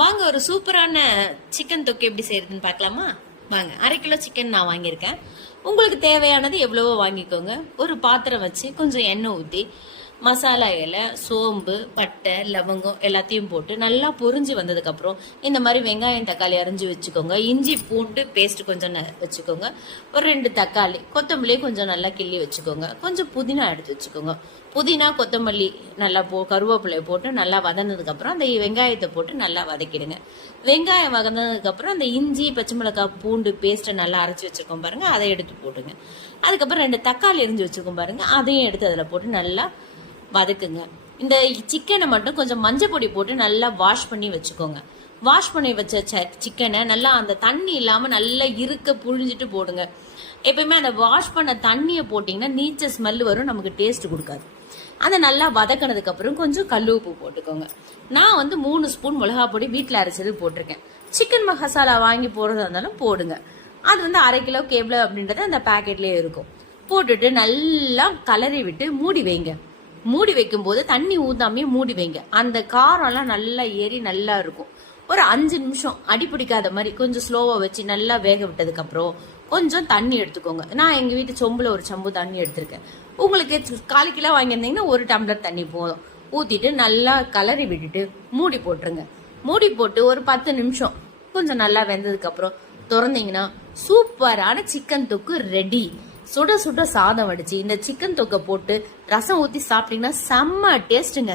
வாங்க ஒரு சூப்பரான சிக்கன் தொக்கு எப்படி செய்யறதுன்னு பார்க்கலாமா? வாங்க. 1/2 கிலோ சிக்கன் நான் வாங்கியிருக்கேன். உங்களுக்கு தேவையானது எவ்வளவோ வாங்கிக்கோங்க. ஒரு பாத்திரம் வச்சு கொஞ்சம் எண்ணெய் ஊற்றி மசாலா இலை, சோம்பு, பட்டை, லவங்கம் எல்லாத்தையும் போட்டு நல்லா பொரிஞ்சு வந்ததுக்கப்புறம் இந்த மாதிரி வெங்காயம் தக்காளி அரைஞ்சி வச்சுக்கோங்க. இஞ்சி பூண்டு பேஸ்ட் கொஞ்சம் வச்சுக்கோங்க. ஒரு 2 தக்காளி, கொத்தமல்லி கொஞ்சம் நல்லா கிள்ளி வச்சுக்கோங்க. கொஞ்சம் புதினா எடுத்து வச்சுக்கோங்க. புதினா கொத்தமல்லி நல்லா கருவேப்பிலையை போட்டு நல்லா வதனதுக்கப்புறம் அந்த வெங்காயத்தை போட்டு நல்லா வதக்கிடுங்க. வெங்காயம் வதனதுக்கப்புறம் அந்த இஞ்சி பச்சை மிளகாய் பூண்டு பேஸ்ட்டை நல்லா அரைச்சி வச்சுருக்கோம் பாருங்க, அதை எடுத்து போட்டுங்க. அதுக்கப்புறம் 2 தக்காளி எரிஞ்சு வச்சுருக்கோம் பாருங்க, அதையும் எடுத்து அதில் போட்டு நல்லா வதக்குங்க. இந்த சிக்கனை மட்டும் கொஞ்சம் மஞ்சள் பொடி போட்டு நல்லா வாஷ் பண்ணி வச்சுக்கோங்க. வாஷ் பண்ணி வச்ச சிக்கனை நல்லா அந்த தண்ணி இல்லாமல் நல்லா இருக்க புழிஞ்சிட்டு போடுங்க. எப்பயுமே அந்த வாஷ் பண்ண தண்ணியை போட்டிங்கன்னா நீச்ச ஸ்மெல் வரும், நமக்கு டேஸ்ட் கொடுக்காது. அதை நல்லா வதக்கினதுக்கு அப்புறம் கொஞ்சம் கல் உப்பு போட்டுக்கோங்க. நான் வந்து 3 ஸ்பூன் மிளகா பொடி வீட்டில் அரைச்சது போட்டிருக்கேன். சிக்கன் மசாலா வாங்கி போடுறதா இருந்தாலும் போடுங்க. அது வந்து 1/2 கிலோ கேபிள் அப்படின்றது அந்த பேக்கெட்லேயே இருக்கும். போட்டுட்டு நல்லா கலரி விட்டு மூடி வைங்க. மூடி வைக்கும் போது தண்ணி ஊத்தாமே மூடி வைங்க. அந்த காரம்லாம் நல்லா ஏறி நல்லா இருக்கும். ஒரு 5 நிமிஷம் அடி பிடிக்காத மாதிரி கொஞ்சம் ஸ்லோவாக வச்சு நல்லா வேக விட்டதுக்கு அப்புறம் கொஞ்சம் தண்ணி எடுத்துக்கோங்க. நான் எங்கள் வீட்டு சொம்பில் ஒரு சம்பு தண்ணி எடுத்திருக்கேன். உங்களுக்கு 1/4 கிலோ வாங்கியிருந்தீங்கன்னா 1 டம்ளர் தண்ணி போதும். ஊற்றிட்டு நல்லா கலரி விட்டுட்டு மூடி போட்டுருங்க. மூடி போட்டு ஒரு 10 நிமிஷம் கொஞ்சம் நல்லா வெந்ததுக்கப்புறம் திறந்தீங்கன்னா சூப்பரான சிக்கன் தொக்கு ரெடி. சுட சுட சாதம் வடிச்சு இந்த சிக்கன் தொக்கை போட்டு ரசம் ஊற்றி சாப்பிட்டீங்கன்னா செம்ம டேஸ்ட்டுங்க.